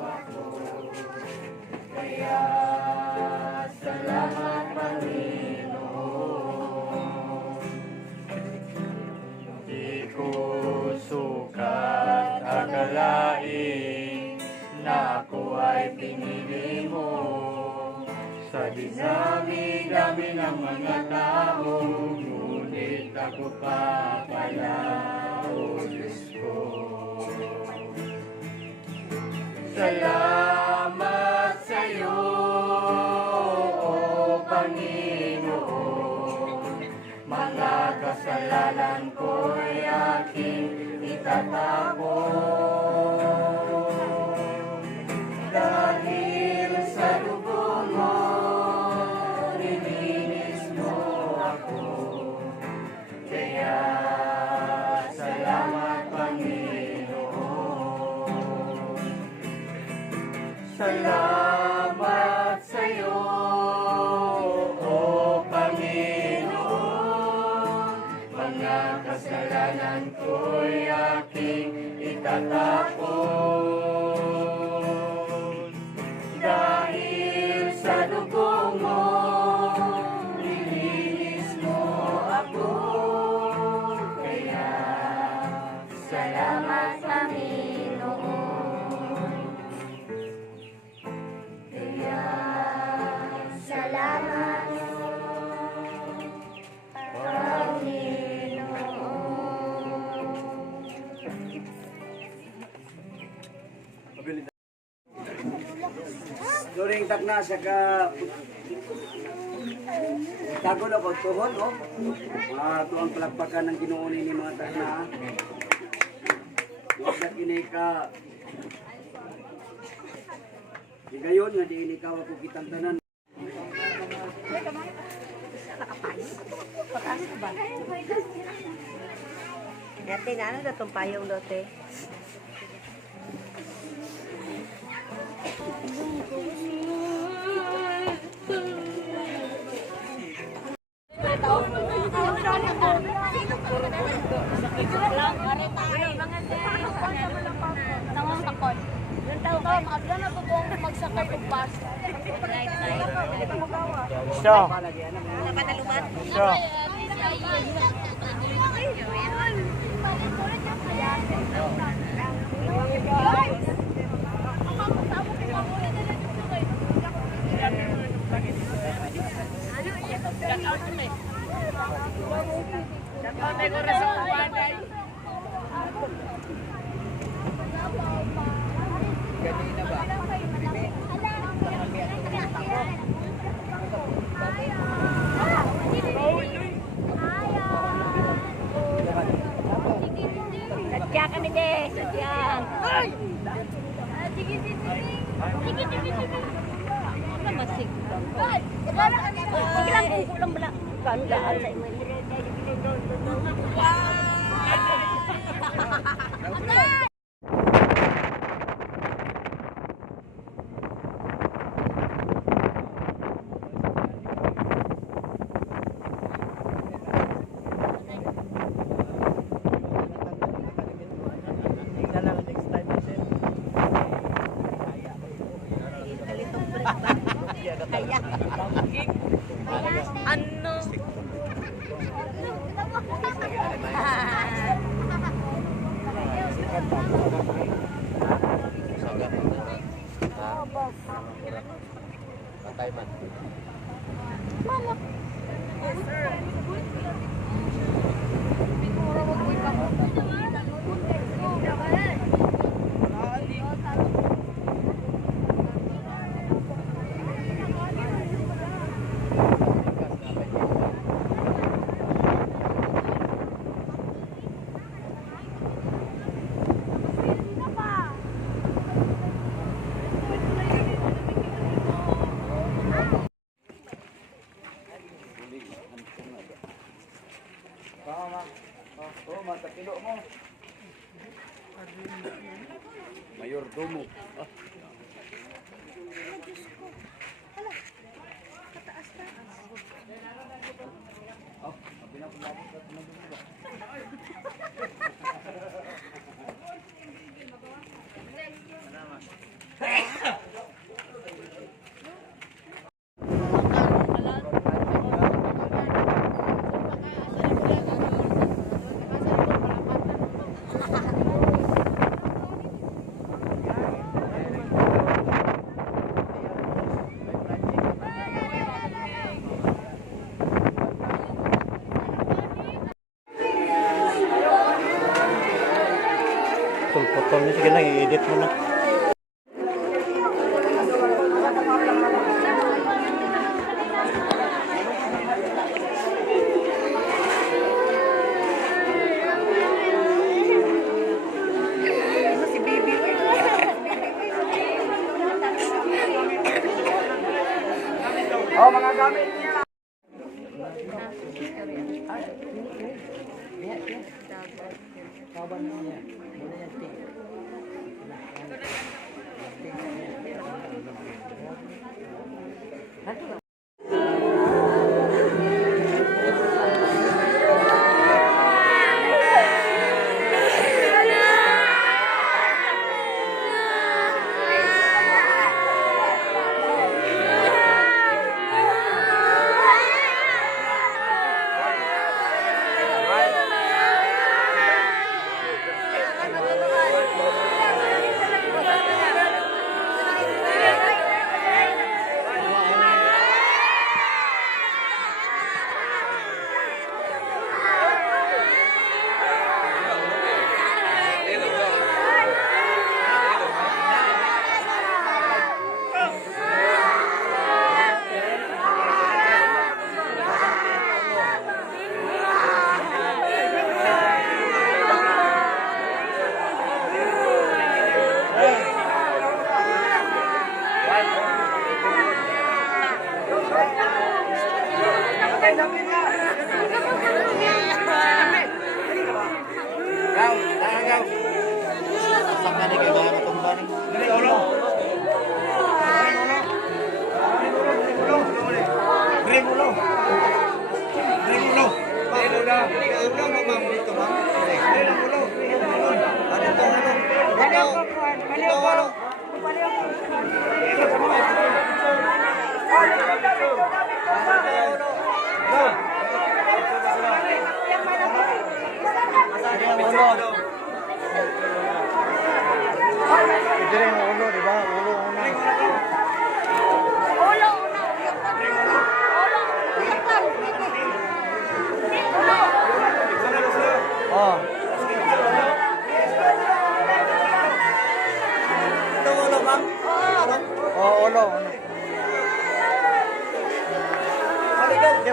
ako. Kaya salamat Panginoon. Di ko sukat akalain na ako ay pinili mo. Sa dinami-dami ng mga tao, ngunit ako pa pala, o Diyos ko. Salamat sa'yo, o Panginoon. Mga kasalanan ko'y aking itatapon. Dahil sa dugo mo, nilinis mo ako. Kaya salamat Panginoon. Salamat sa'yo, o Panginoon. Mga kasalanan ko'y aking itatapon. Dahil sa dugo mo, nilinis mo ako. Kaya salamat Panginoon. Kaya salamat Panginoon. During takna sa ka tago na ko tuhon no. Tuang palakpakan ng Ginoo ni mga takna. Sa kini ka higayon nga di ini ka wa ko kitang tanan. Dati na ano datong payong dote. Magsakay og bus. Siya. Siya. Sadya kami deh, sadya. Masig. Sige lang, kulang bala. Kandaan sa imo. Kaya. Ano? Patay man. Yes, sir. Matakilo mo. Mayordomo. Salamat. Ano, sige lang, i-edit mo lang. Oh, mga gamit niya.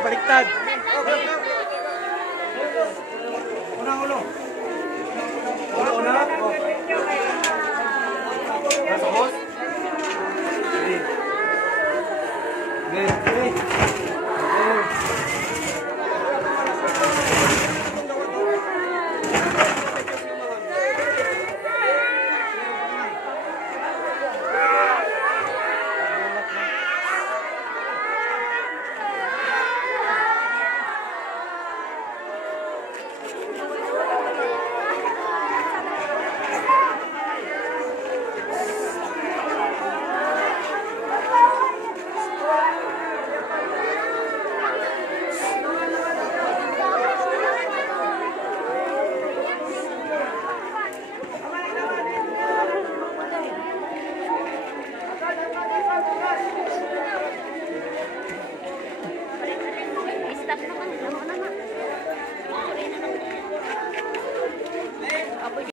Baliktad. Stop naman. Ano naman. Okay na lang. Apoy.